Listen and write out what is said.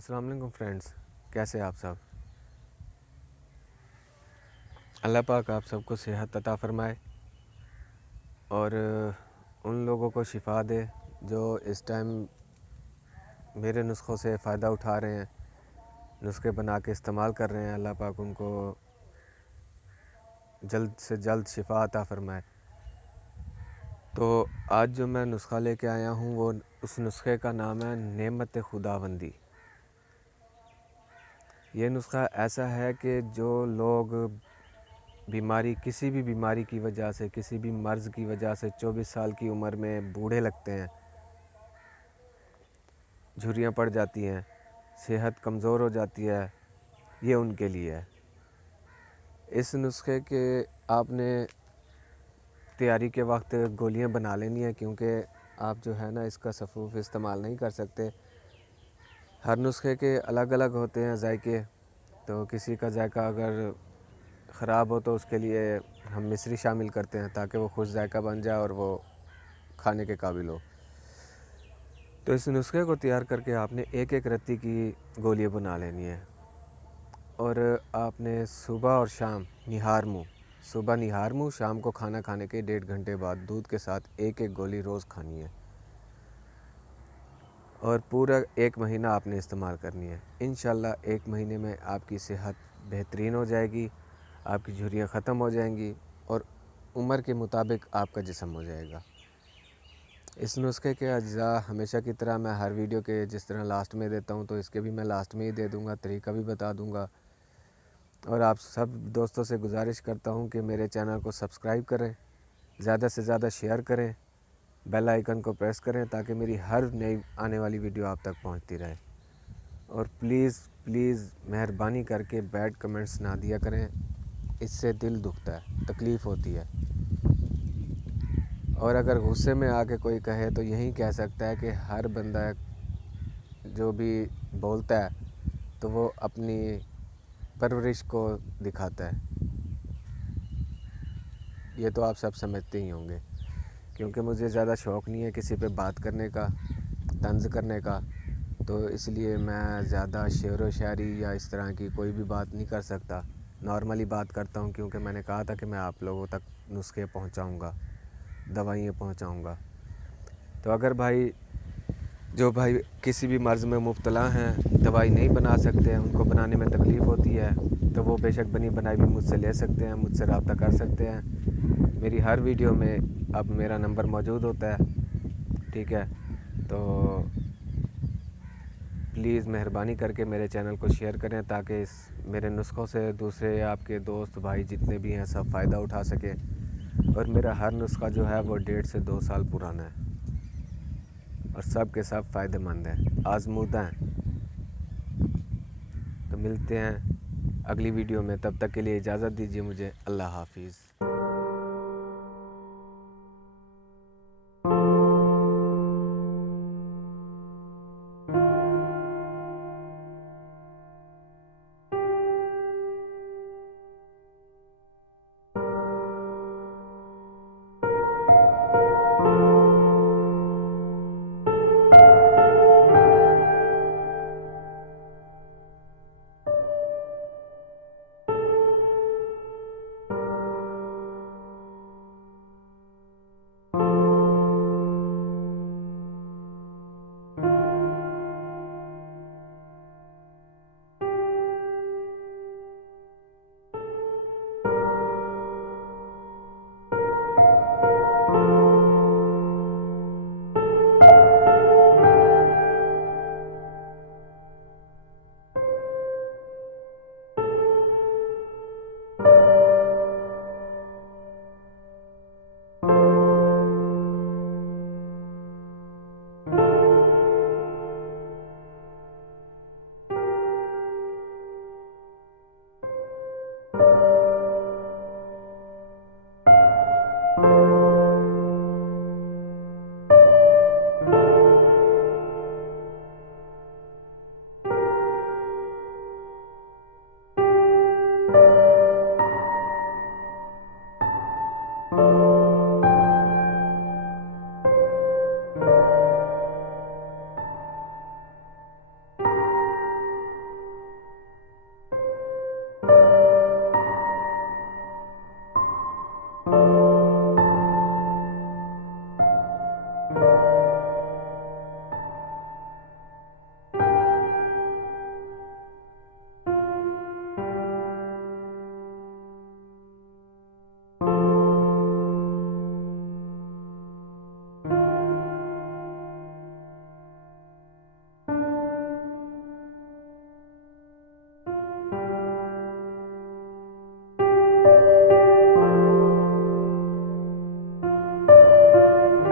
अस्सलाम वालेकुम फ्रेंड्स, कैसे आप सब। अल्लाह पाक आप सबको सेहत अता फ़रमाए और उन लोगों को शिफा दे जो इस टाइम मेरे नुस्ख़ों से फ़ायदा उठा रहे हैं, नुस्खे बना के इस्तेमाल कर रहे हैं। अल्लाह पाक उनको जल्द से जल्द शिफा अता फ़रमाए। तो आज जो मैं नुस्ख़ा लेके आया हूँ वो उस नुस्खे का नाम है नेमत खुदाबंदी। ये नुस्ख़ा ऐसा है कि जो लोग किसी भी बीमारी की वजह से, किसी भी मर्ज़ की वजह से 24 साल की उम्र में बूढ़े लगते हैं, झुर्रियाँ पड़ जाती हैं, सेहत कमज़ोर हो जाती है, ये उनके लिए है। इस नुस्खे के आपने तैयारी के वक्त गोलियां बना लेनी है, क्योंकि आप जो है ना इसका सफ़ूफ़ इस्तेमाल नहीं कर सकते। हर नुस्खे के अलग अलग होते हैं जायके, तो किसी का जायका अगर ख़राब हो तो उसके लिए हम मिश्री शामिल करते हैं ताकि वो खुश जायका बन जाए और वो खाने के काबिल हो। तो इस नुस्खे को तैयार करके आपने एक एक रत्ती की गोलियां बना लेनी है और आपने सुबह और शाम सुबह निहार मुँह, शाम को खाना खाने के 1.5 घंटे बाद दूध के साथ एक एक गोली रोज़ खानी है और पूरा 1 महीना आपने इस्तेमाल करनी है। इंशाल्लाह 1 महीने में आपकी सेहत बेहतरीन हो जाएगी, आपकी झुर्रियाँ ख़त्म हो जाएंगी और उम्र के मुताबिक आपका जिस्म हो जाएगा। इस नुस्खे के अज्जा हमेशा की तरह मैं हर वीडियो के जिस तरह लास्ट में देता हूँ, तो इसके भी मैं लास्ट में ही दे दूँगा, तरीका भी बता दूँगा। और आप सब दोस्तों से गुजारिश करता हूँ कि मेरे चैनल को सब्सक्राइब करें, ज़्यादा से ज़्यादा शेयर करें, बेल आइकन को प्रेस करें ताकि मेरी हर नई आने वाली वीडियो आप तक पहुँचती रहे। और प्लीज़ मेहरबानी करके बैड कमेंट्स ना दिया करें, इससे दिल दुखता है, तकलीफ़ होती है। और अगर गुस्से में आके कोई कहे तो यही कह सकता है कि हर बंदा जो भी बोलता है तो वो अपनी परवरिश को दिखाता है। ये तो आप सब समझते ही होंगे, क्योंकि मुझे ज़्यादा शौक़ नहीं है किसी पे बात करने का, तंज़ करने का, तो इसलिए मैं ज़्यादा शेर व शायरी या इस तरह की कोई भी बात नहीं कर सकता। नॉर्मली बात करता हूँ, क्योंकि मैंने कहा था कि मैं आप लोगों तक नुस्खे पहुँचाऊँगा, दवाइयाँ पहुँचाऊँगा। तो अगर जो भाई किसी भी मर्ज़ में मुब्तला हैं, दवाई नहीं बना सकते हैं, उनको बनाने में तकलीफ़ होती है, तो वो बेशक बनी बनाई भी मुझसे ले सकते हैं, मुझसे रब्ता कर सकते हैं। मेरी हर वीडियो में अब मेरा नंबर मौजूद होता है, ठीक है। तो प्लीज़ मेहरबानी करके मेरे चैनल को शेयर करें ताकि इस मेरे नुस्ख़ों से दूसरे आपके दोस्त भाई जितने भी हैं सब फ़ायदा उठा सकें। और मेरा हर नुस्ख़ा जो है वो 1.5 से 2 साल पुराना है और सब के सब फ़ायदेमंद हैं, आज़मूदा हैं। तो मिलते हैं अगली वीडियो में, तब तक के लिए इजाज़त दीजिए मुझे। अल्लाह हाफ़िज़।